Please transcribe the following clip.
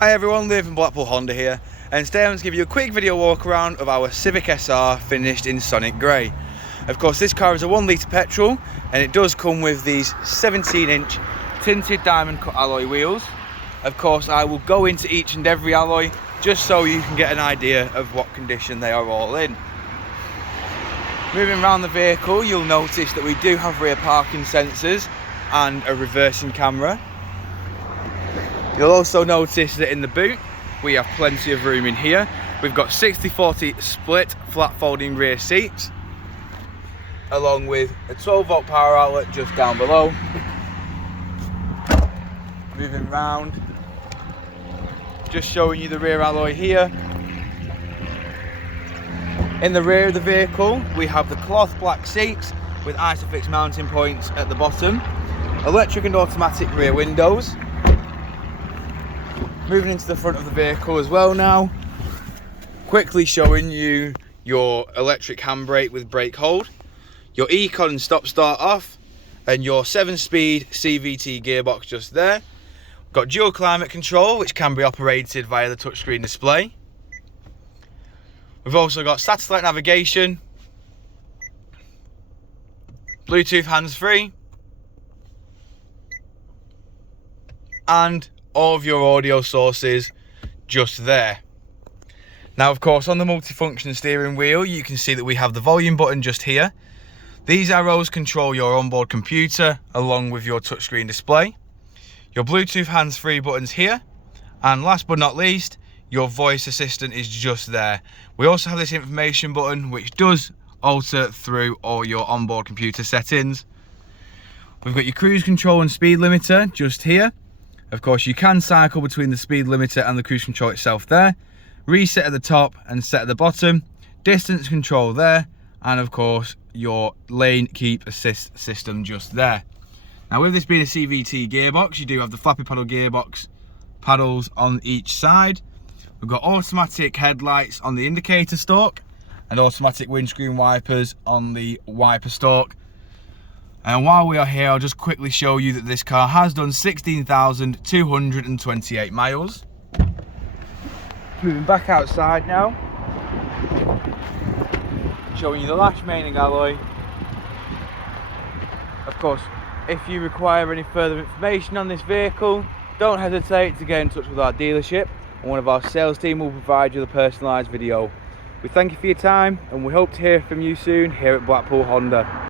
Hi everyone, Lytham Blackpool Honda here, and today I'm going to give you a quick video walk around of our Civic SR finished in Sonic Grey. Of course, this car is a 1 litre petrol and it does come with these 17-inch tinted diamond cut alloy wheels. Of course, I will go into each and every alloy just so you can get an idea of what condition they are all in. Moving around the vehicle, you'll notice that we do have rear parking sensors and a reversing camera. You'll also notice that in the boot we have plenty of room in here. We've got 60/40 split flat folding rear seats, along with a 12-volt power outlet just down below. Moving round, just showing you the rear alloy here. In the rear of the vehicle we have the cloth black seats with Isofix mounting points at the bottom, electric and automatic rear windows. Moving into the front of the vehicle as well now, quickly showing you your electric handbrake with brake hold, your Econ and stop start off, and your 7-speed CVT gearbox just there. Got dual climate control which can be operated via the touchscreen display. We've also got satellite navigation, Bluetooth hands-free, and all of your audio sources just there. Now of course, on the multifunction steering wheel you can see that we have the volume button just here. These arrows control your onboard computer along with your touchscreen display. Your Bluetooth hands-free buttons here, and last but not least, your voice assistant is just there. We also have this information button which does alter through all your onboard computer settings. We've got your cruise control and speed limiter just here. Of course, you can cycle between the speed limiter and the cruise control itself there. Reset at the top and set at the bottom. Distance control there. And of course, your lane keep assist system just there. Now with this being a CVT gearbox, you do have the flappy paddle gearbox paddles on each side. We've got automatic headlights on the indicator stalk and automatic windscreen wipers on the wiper stalk. And while we are here, I'll just quickly show you that this car has done 16,228 miles. Moving back outside now, showing you the lash maning alloy. Of course, if you require any further information on this vehicle, don't hesitate to get in touch with our dealership and one of our sales team will provide you the personalised video. We thank you for your time and we hope to hear from you soon here at Blackpool Honda.